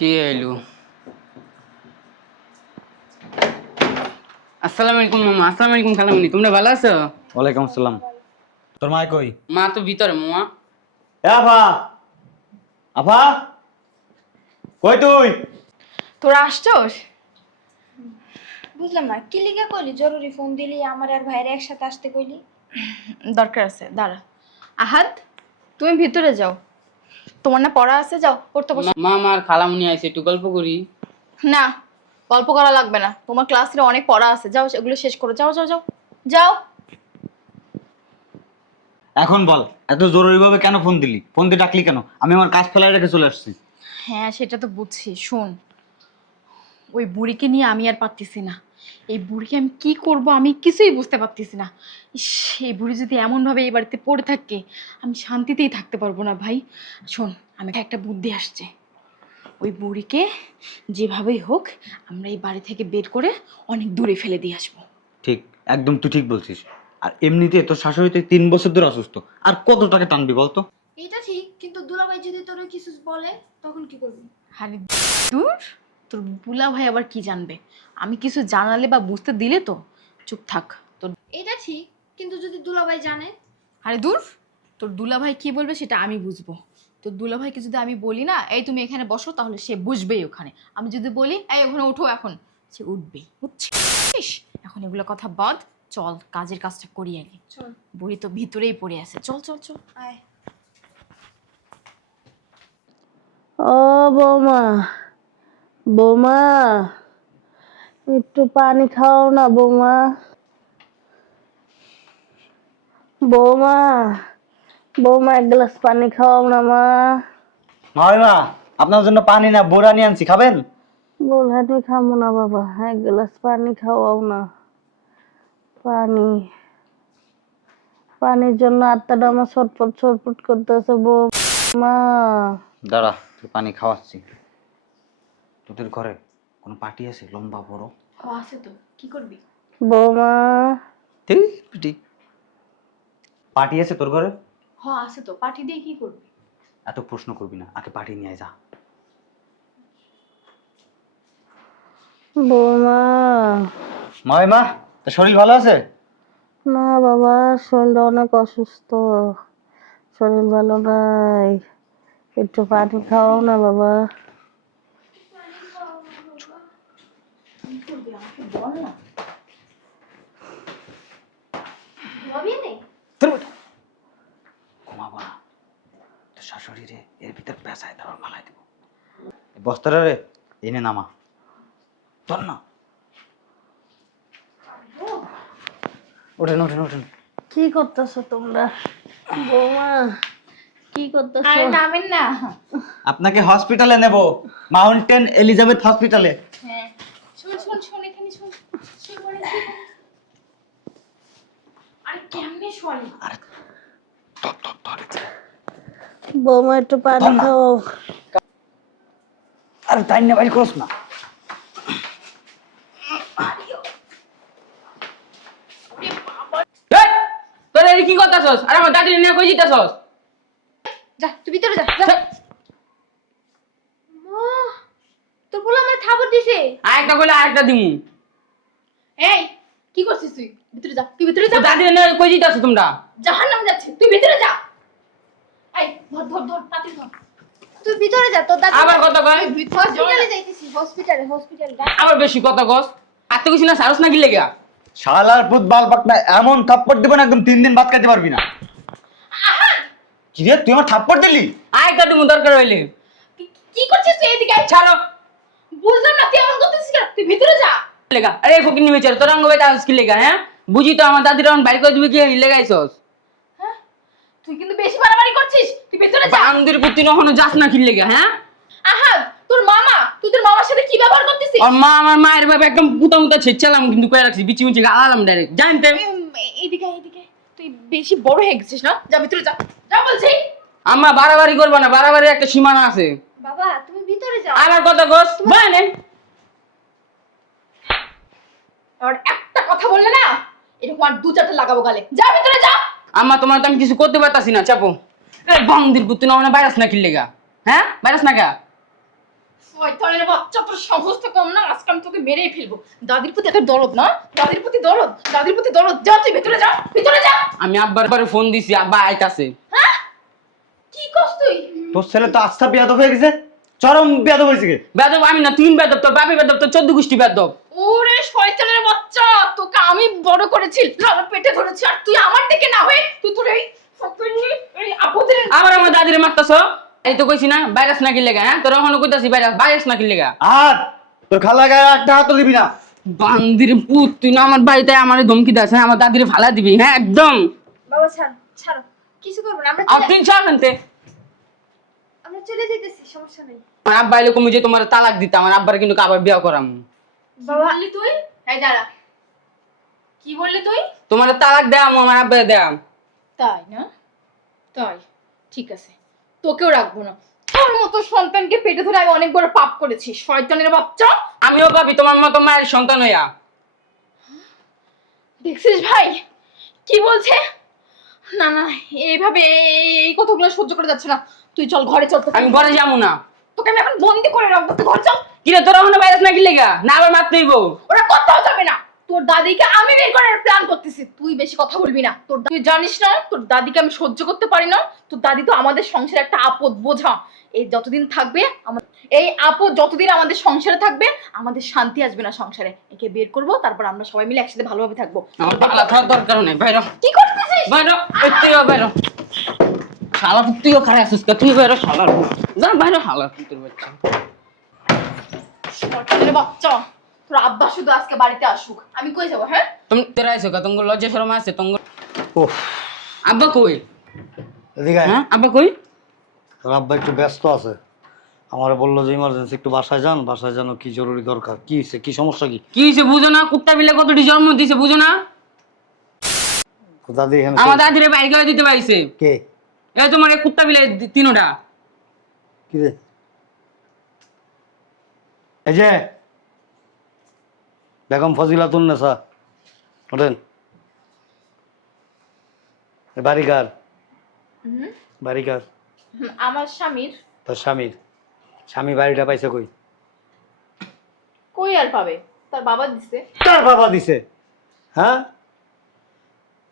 কে এলো আসসালামু আলাইকুম মামা আসসালামু আলাইকুম খালামুনি তোমরা ভালো আছো? ওয়ালাইকুম আসসালাম। তোর মায় কই? মা তো ভিতরে মামা এ আফা আফা কই তুই? তোরা আসছস? বুঝলাম না কি লিখে কইলি? জরুরি ফোন দিলি আমার আর ভাইয়ের একসাথে আসতে কইলি? দরকার আছে দাঁড়া। আহাদ তুমি ভিতরে যাও। তোমার না পড়া আছে যাও পড়তে বসো। মা আমার খালামুনি আইছে একটু গল্প করি। না গল্প করা লাগবে না। তোমার ক্লাসে অনেক পড়া আছে যাও সেগুলো শেষ করো। যাও যাও যাও যাও। এখন বল এত জরুরিভাবে কেন ফোন দিলি? ফোন দিয়ে ডাকলি কেন? আমি আমার কাজ ফেলায় রেখে চলে আসছি। হ্যাঁ সেটা তো বুঝছি শোন। ওই বুড়িকে নিয়ে আমি আর পারতেছি না। এই বুড়িকে আমি কি করব আমি কিছুই বুঝতে পারতেছি না। ইস, এই বুড়ি যদি এমনভাবে এই বাড়িতে পড়ে থাকে আমি শান্তিতেই থাকতে পারব না ভাই। শোন আমাকে একটা বুদ্ধি আসছে। ওই বুড়িকে যেভাবেই হোক আমরা এই বাড়ি থেকে বের করে অনেক দূরে ফেলে দিয়ে আসব। ঠিক একদম তুই ঠিক বলছিস। আর এমনিতে তোর শাশুড়ি তুই তিন বছর ধরে অসুস্থ। আর কত টাকা টানবি বলতো? এটা ঠিক কিন্তু দুলাভাই যদি তোর কিছু বলে তখন কি করবি? আরে দূর। তোর বুলা ভাই আবার কি জানবে? আমি কিছু জানালে বা বুঝতে দিলে তো? চুপ থাক তোর এটা ঠিক কিন্তু যদি দুলাভাই জানে? আরে দূর তোর দুলাভাই কি বলবে সেটা আমি বুঝব। তোর দুলাভাইকে যদি আমি বলি না এই তুমি এখানে বসো তাহলে সে বসবেই ওখানে। আমি যদি বলি এই ওখানে ওঠো এখন সে উঠবেই। বুঝছিস? এখন এগুলো কথা বাদ চল কাজের কাজটা করি আগে চল। বুড়ি তো ভিতরেই পড়ে আছে। চল চল চল। আয়। ও বৌমা বৌমা একটু পানি খাও না বৌমা। বৌমা বৌমা এক গ্লাস পানি খাও না মা। মা আপনার জন্য পানি না বোরা নিয়ে আনছি খাবেন? বলহানি খাব না বাবা এক গ্লাস পানি খাওয়াও না। পানি পানির জন্য আত্মাটা আমার ছটফট ছটফট করতেছে বৌমা। দাঁড়া পানি খাওয়াচ্ছি। তোদের ঘরে কোনো পার্টি আছে? লম্বা বড়? ও আছে তো। কি করবি? বৌমা। ঠিক পার্টি আছে তোর ঘরে? হ আছে তো। পার্টি দিয়ে কি করবি? এত প্রশ্ন করবি না। আগে পার্টি নিয়ে যা। বৌমা। মাই মা তোর শরীর ভালো আছে? না বাবা শরীরটা অনেক অসুস্থ। শরীর ভালো নাই। একটু পানি খাও না বাবা ঘুমাবি ঘুমাবো না। তোর শাশুড়ি রে এর ভিতর পেঁচায় তারপর মালাই দিব। বস্তাটা রে এনে নামা। ধর না। ওঠেন ওঠেন ওঠেন। কি করতেছো তোমরা? বৌমা কি করতেছো? আরে নামেন না। আপনাকে হসপিটালে নেব মাউন্টেন এলিজাবেথ হসপিটালে। হ্যাঁ। শোন শোন শোন এখানে শোন। শোন বলে কেমনে শোন আরে ধর ধর ধর বৌমা একটু পানি। খাও। আরে তাই না বাইর করস না। এই, কি করতাছস? আরে আমার দাদি নিয়ে কই জিতাছস যা তুই ভিতরে যা যা। মা, তোর বলে আমার থাবর দিছে। আরেকটা কইলে আরেকটা দিমু। এই কি করছিস তুই? ভিতরে যা তুই ভিতরে যা। দাদি নিয়ে কই জিতাছ তোমরা? জাহান্নাম যাচ্ছে তুই ভিতরে যা। এই ধর ধর ধর পাতি ধর। তুই ভিতরে যা তোর দাদা আবার কথা কয়? হসপিটালে যাইতেছি হসপিটালে হসপিটালে আবার বেশি কথা কস। আর তো কিছু না সারস না কি লেগা শালার পুত বাল পাক না এমন থাপ্পড় দেবো না একদম তিন দিন ভাত খাইতে পারবি না। কি রে তুই আমার থাপ্পড় দিলি? আরেকটা দিমু দরকার হইলে। কি- কি করছিস তুই এদিকে? আয়। ছাড়ো। বুঝলাম না তুই এমন করতেছিস কেন? তুই ভিতরে যা। লেগা। আরে ফকির নিমে চার তোর অঙ্গ বাইতে আসস কি লেগা হ্যাঁ? বুঝি তো আমার দাদির অন বাইর করে দিবি কি লেগাইছস হ্যাঁ? তুই কিন্তু বেশি বাড়াবাড়ি করছিস। তুই ভিতরে যা। বান্দির পুতি নহনো যাস না কি লেগা হ্যাঁ? আহাদ তোর মামা তুই তোর মামার সাথে কি ব্যবহার করতেছিস? আর মা আমার মায়ের বাবা একদম পুতা মুতা ছেচ্ছালাম কিন্তু কয়ে রাখছি বিচি মিচি গালালাম ডাইরেক্ট জানতে এদিকে এদিকে তুই বেশি বড় হয়ে গেছিস না? যা ভিতরে যা। যা বলছি। আম্মা বাড়াবাড়ি করবে না বাড়াবাড়ি একটা সীমানা আছে। বাবা তুমি ভিতরে যাও। আমার কথা কস মানে আর একটা কথা বললে না এরকম আর দু চারটে লাগাবো গালে। যা ভিতরে যা! আম্মা তোমার তো আমি কিছু করতে পারতাছি না চাপো। এ বান্দির পুতি নহনো ভাইরাস না হ্যাঁ? ভাইরাস না কা শয়তানের বাচ্চা তোর সাহস তো কম না আজকে আমি তোকে মেরেই ফেলব। দাদির প্রতি একটা দরদ না? দাদির প্রতি দরদ? দাদির প্রতি দরদ? যা তুই ভেতরে যা ভেতরে যা! আমি আব্বার পরে ফোন দিছি আব্বা আইতাছে। হ্যাঁ? কি করছ তুই? তোর ছেলে তো আস্থা বিয়াদব হয়ে গেছে চরম বিয়াদব হয়েছে কি বেদব আমি না তুই বেদব তোর বাপি বেদব তোর চোদ্দ গোষ্ঠী বেদব ওরে শয়তানের বাচ্চা। তোকে আমি বড় করেছি লালা পেটে ধরেছি আর তুই আমার দিকে না হয়ে তুই তোর এই এই আপদের আবার আমার দাদিরে মারতাছ? এই তো কইছি না ভাইরাস না কি লেগা হ্যাঁ? তোর এখনও কইতাছি ভাইরাস ভাইরাস না কি লেগা আর তোর খালা গায়ে একটা হাতও দিবি না। বান্দির পুত তুই না আমার বাড়িতে আমার ধমকি দাস হ্যাঁ? আমার দাদিরে ফালা দিবি হ্যাঁ? একদম। বাবা ছাড় ছাড়ো কিছু করব না আমরা আর তুই ছাড় আনতে আমরা চলে যেতেছি সমস্যা নেই। আমার আব্বা এলে কমে যে তোমার তালাক দিতে আমার আব্বার কিন্তু আবার বিয়া করাম। বাবা বললি তুই? এই দাঁড়া। কি বললি তুই? তোমার তালাক আমার আব্বা তাই না? তাই। ঠিক আছে। তোকেও রাখব না। তোর মতো সন্তানকে পেটে ধরে আমি অনেক বড় পাপ করেছি শয়তানের বাচ্চা। আমিও ভাবি তোমার মতো মায়ের সন্তান হইয়া। দেখছিস ভাই? কি বলছে? না না এইভাবে এই- এই কথাগুলো সহ্য করে যাচ্ছে না। তুই চল ঘরে চল আমি ঘরে যাব না। তোকে আমি এখন বন্দি করে রাখব। তুই ঘরে চল। কিরে তোর এখনও ভাইরাস না কি লেগা? না আবার মারতে হইব। ওরা কোথাও যাবে না। তোর দাদিকে আমি বের করার প্ল্যান করতেছি। তুই বেশি কথা বলবি না। তোর তুই জানিস না তোর দাদিকে আমি সহ্য করতে পারি না। তোর দাদি তো আমাদের সংসারে একটা আপদ বোঝা। এই যতদিন থাকবে আমার এই আপদ যতদিন আমাদের সংসারে থাকবে আমাদের শান্তি আসবে না সংসারে। একে বের করব তারপর আমরা সবাই মিলে একসাথে ভালোভাবে থাকব। আমার পালা খাওয়ার দরকার নেই বাইরো কি করতেছিস? বাইরো বাইরো শালা তুইও খারাপ তুই বাইরো পুত। যা বাইরো শালার পুতুর বাচ্চা। শয়তানের বাচ্চা। তোর আব্বা শুধু আজকে বাড়িতে আসুক। আমি কই যাব হ্যাঁ? তুমি তেরা আইছো কা তোমার লজ্জা শরম আছে তোমার ওহ আব্বা কই? এদিকে হ্যাঁ আব্বা কই? তোর আব্বা একটু ব্যস্ত আছে। আমার বলল যে ইমার্জেন্সি একটু বাসায় যান বাসায় যান কি জরুরি দরকার? কি হয়েছে কি সমস্যা কি? কি হইছে বুঝো না কুত্তা বিলে কতটি জন্ম দিছে বুঝো না? তো দাদি এখানে আমার দাদিরে বাইরে করে দিতে পারিছে। কে? এই তোমার এই কুত্তা বিলে তিনোটা। কি রে? এই যে বেগম ফজিলাতুন নেসা ওঠেন এ বাড়ি কার হুম, বাড়ি কার হুম, আমার স্বামীর। তোর স্বামীর। স্বামী বাড়িটা পাইছে কই? কই আর পাবে? তার বাবা দিছে। কার বাবা দিছে। হ্যাঁ?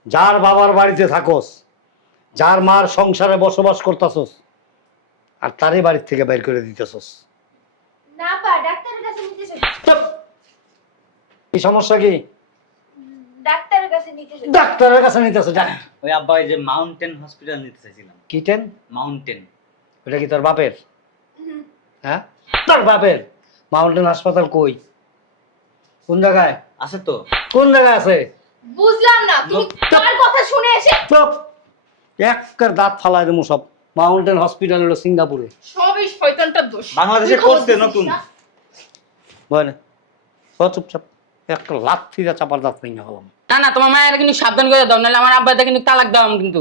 যার বাবার বাড়িতে থাকোস যার মার সংসারে বসবাস করতাছস আর তারই বাড়ির থেকে বাইর করে দিতেছস। না ডাক্তারের কাছে নিতে কি সমস্যা কি? ডাক্তারের কাছে নিতে চাই ডাক্তারের কাছে নিতেছে ওই আব্বা ওই যে মাউন্টেন হসপিটাল নিতে চাইছিলাম। Kitten mountain. ওটা কি তোর বাপের? হ্যাঁ? তোর বাপের? মাউন্টেন হাসপাতাল কই? কোন জায়গায়? আছে তো। কোন জায়গায় আছে? বুঝলাম না তুমি কার কথা শুনে এসে চুপ। দাঁত ফালাই দেবো সব। মাউন্টেন হসপিটাল হলো সিঙ্গাপুরে। সবই শয়তানটার দোষ। বাংলাদেশে করছে দিছিস না? বলে ও চুপচাপ একটা লাথি যা চাপার দাঁত ভেঙে হলাম না না তোমার মায়ের কিন্তু সাবধান করে দাও নাহলে আমার আব্বাটা কিন্তু তালাক দাও কিন্তু।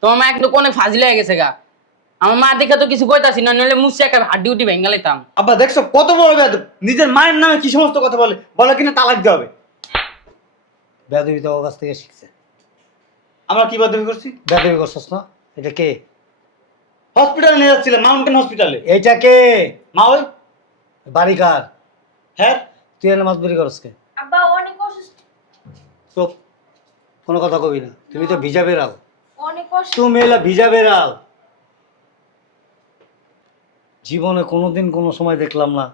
তোমার মা কিন্তু অনেক ফাজিলে হয়ে গেছে গা। আমার মা দেখে তো কিছু কইতাছি না নইলে মুছে একটা হাড্ডি উঠি ভেঙে লাইতাম। আব্বা দেখছ কত বড় বেদ নিজের মায়ের নামে কি সমস্ত কথা বলে? বলে কিনা তালাক দিতে হবে। বেদবি তো ওর কাছ থেকে শিখছে। আমরা কি বাধ্যবি করছি? বেদবি করছস না? এটা কে? হসপিটালে নিয়ে যাচ্ছিলাম মাউন্টেন হসপিটালে। এইটা কে? মা ওই? বাড়ি কার? হ্যাঁ? তুই এনে মাছ বেরি করস কে? আব্বা অনেক অসুস্থ। চুপ। কোনো কথা কবি না। তুমি তো ভিজা বেরাও অনেক অসুস্থ। তুমি এলা ভিজা বেরাও জীবনে কোনোদিন কোনো সময় দেখলাম না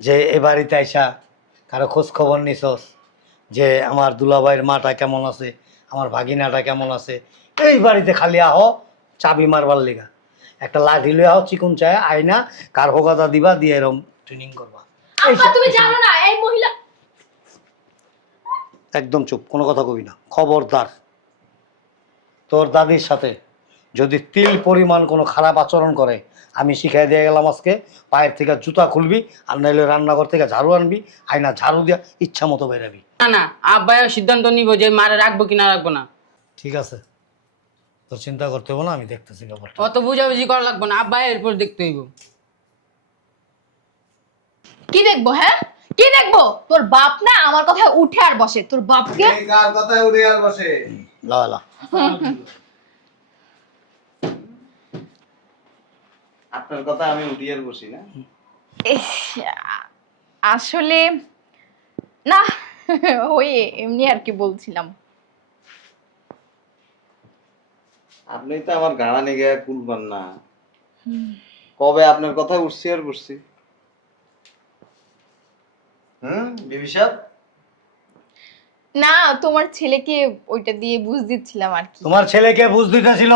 যে এ বাড়িতে আইসা কারও খোঁজ খবর নিছস যে আমার দুলাভাইয়ের মাটা কেমন আছে আমার ভাগিনাটা কেমন আছে। এই বাড়িতে খালি আহ চাবি মারবার লেগা। একটা লাঠি লয়ে আহ চিকুন চায় আয়না কার হোগাদা দিবা দিয়ে এরম ট্রেনিং করবা। তুমি জানো না এই মহিলা একদম চুপ কোনো কথা কবি না খবরদার। তোর দাদির সাথে যদি তিল পরিমাণ কোনো খারাপ আচরণ করে আমি শিখাই দিয়ে গেলাম আজকে পায়ের থেকে জুতা খুলবি আর নাইলে রান্নাঘর থেকে ঝাড়ু আনবি আয়না ঝাড়ু দিয়া ইচ্ছা মতো বেরাবি। না না আব্বা সিদ্ধান্ত নিব যে মারে রাখব কি না রাখব না। ঠিক আছে তোর চিন্তা করতে হবে না আমি দেখতেছি ব্যাপারটা। অত বুঝাবুঝি করা লাগবে না আব্বা এরপর দেখতে হইব। কি দেখব হ্যাঁ? কি দেখব? তোর বাপ না আমার কথায় উঠে আর বসে। তোর বাপকে? কার কথায় উঠে আর বসে? লা লা আপনার কথা আমি উঠিয়ে বসি না? আসলে না ওই এমনি আর কি বলছিলাম। আপনি তো আমার গাড়া নিয়ে কুলবান না। কবে আপনার কথা উঠছি আর বসছি? হুম বিবি সাহেব? না তোমার ছেলেকে ওইটা দিয়ে বুঝ দিচ্ছিলাম আর কি। তোমার ছেলেকে বুঝ দিতেছিল?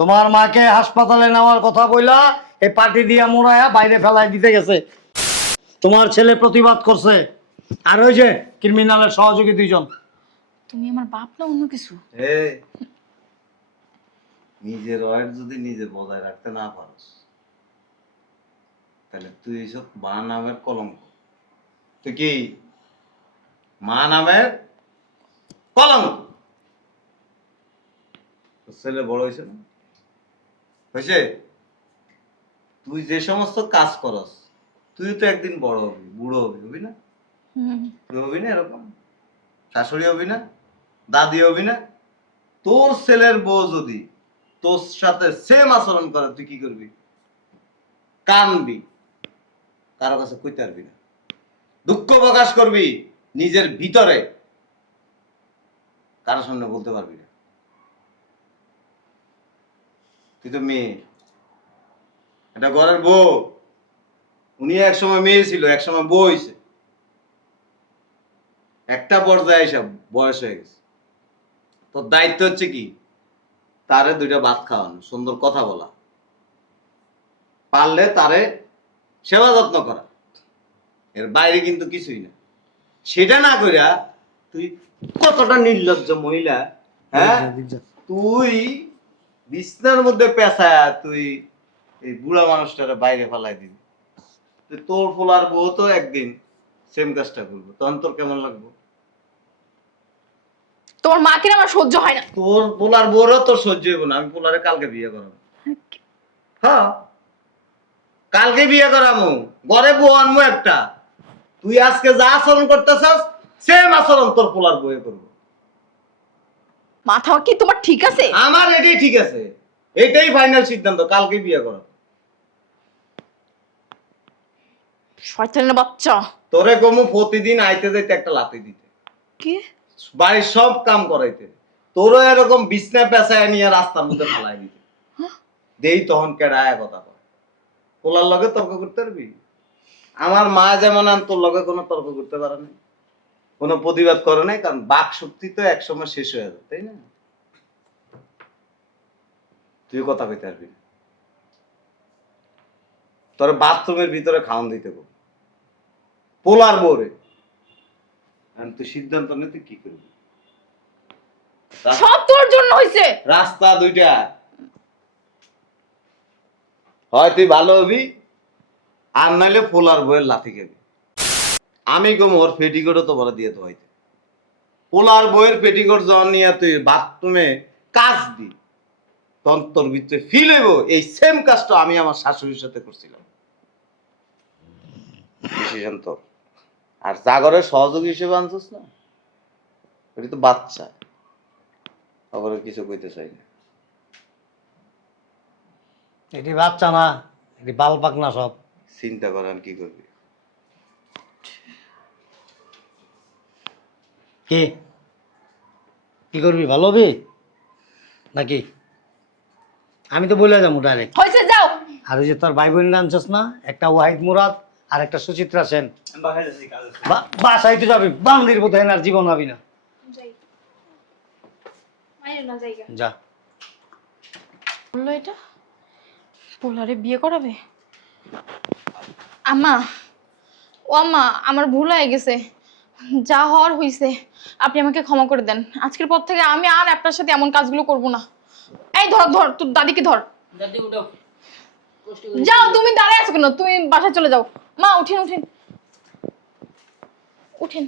তোমার মাকে হাসপাতালে নেওয়ার কথা বইলা এই পার্টি দিয়া মোড়ায়া বাইরে ফেলাই দিতে গেছে। তোমার ছেলে প্রতিবাদ করছে। আর ওই যে ক্রিমিনালের সহযোগী দুইজন। তুমি আমার বাপ না অন্য কিছু? এ নিজের ওয়েট যদি নিজে বজায় রাখতে না পারস তাহলে তুই এইসব মা নামের কলঙ্ক। তুই কি? মা নামের তোর ছেলে বড় হয়েছে না? হয়েছে? তুই যে সমস্ত কাজ করস তুই তো একদিন বড় হবি বুড়ো হবি হবি না? তুই হবি না এরকম? শাশুড়ি হবি না? দাদি হবি না? তোর ছেলের বউ যদি তোর সাথে সেম আচরণ করে তুই কি করবি? কানবি। কারও কাছে কইতে পারবি না। দুঃখ প্রকাশ করবি নিজের ভিতরে। কারোর সামনে বলতে পারবি না। তুই তো মেয়ে। এটা ঘরের বউ। উনি এক সময় মেয়ে ছিল এক সময় বউ হইছে। একটা পর্যায়ে এসব বয়স হয়ে গেছে। তোর দায়িত্ব হচ্ছে কি? তারে দুইটা ভাত খাওয়ানো, সুন্দর কথা বলা। পারলে তারে সেবা যত্ন করা। এর বাইরে কিন্তু কিছুই না। সেটা না কইরা তুই কতটা নির্লজ্জ মহিলা হ্যাঁ? তুই বিছনার মধ্যে পেঁচায়া তুই এই বুড়া মানুষটারে বাইরে ফেলাই দিবি। তুই তোর ফোলার বউ তো একদিন সেম কাজটা করব। তখন তোর কেমন লাগবে? তোমার মাকে আমার সহ্য হয় না। তোর পোলার বউরও তোর সহ্য হইব না আমি পোলারে কালকে বিয়ে করাবো। হ্যাঁ কালকে বিয়ে করামু ঘরে বউ আনব একটা। তুই আজকে যা আচরণ করতেছস সেম আচরণ তোর পোলার বউয়ে করব। মাথা কি তোমার ঠিক আছে? আমার এটাই ঠিক আছে। এটাই ফাইনাল সিদ্ধান্ত কালকে বিয়ে করাবো শয়তানের বাচ্চা। তোরে কমু প্রতিদিন আইতে যাইতে একটা লাতি দিতে। কি? বাড়ির সব কাম করাইতে। তোরও এরকম বিছনা পেঁচায় নিয়ে রাস্তার মধ্যে ফেলাই দিতে। দেই তখন কেডায় কথা কয় পোলার লগে তর্ক করতে পারবি? আমার মা যেমন আন তোর লগে কোনো তর্ক করতে পারে নাই। কোনো প্রতিবাদ করে নাই কারণ বাক শক্তি তো একসময় শেষ হয়ে যাবে তাই না? তুই কথা কইতে পারবি তোর বাথরুমের ভিতরে খাওয়ান দিতে গো পোলার বোরে তুই সিদ্ধান্ত নে তুই কি করবি? সব তোর জন্য হইছে। রাস্তা দুইটা। হয় তুই ভালো হবি আর নাইলে পোলার বইয়ের লাথি খাবি আমি কম ওর পেটিকোটও তো বলে দিয়ে তো হইতে পোলার বইয়ের পেটিকোট যখন নিয়ে তুই বাথরুমে কাজ দি তখন তোর ভিতরে ফিল হইব, এই সেম কাজটা আমি আমার শাশুড়ির সাথে করছিলাম। ডিসিশন তোর। আর জাগরের সহযোগী হিসেবে আনছিস না? ওটা তো বাচ্চা। আবার কিছু কইতে চাই না। এটি বাচ্চা না, এটি বাল পাক না সব। চিন্তা করেন কি করবি? কি? কি করবি ভালো হবি? নাকি? আমি তো বলে যাব ডাইরেক্ট হয়েছে যাও। আর ওই যে তোর ভাই বোন আনছিস না? একটা ওয়াহিদ মুরাদ আর একটা সুচিত্রা সেন। বা- বাসায় তো যাবি বান্দির মতো আর জীবন হবি না। যাই। মায়ের না জায়গা। যা। বলল এটা? পোলারে বিয়ে করাবে? আম্মা ও আম্মা আমার ভুল হয়ে গেছে। যা হওয়ার হইছে আপনি আমাকে ক্ষমা করে দেন। আজকের পর থেকে আমি আর আপনার সাথে এমন কাজগুলো করব না। এই ধর ধর তোর দাদিকে ধর। দাদি উঠো। যাও তুমি দাঁড়ায় আছো কেন? তুমি বাসায় চলে যাও। মা উঠেন উঠেন। উঠেন।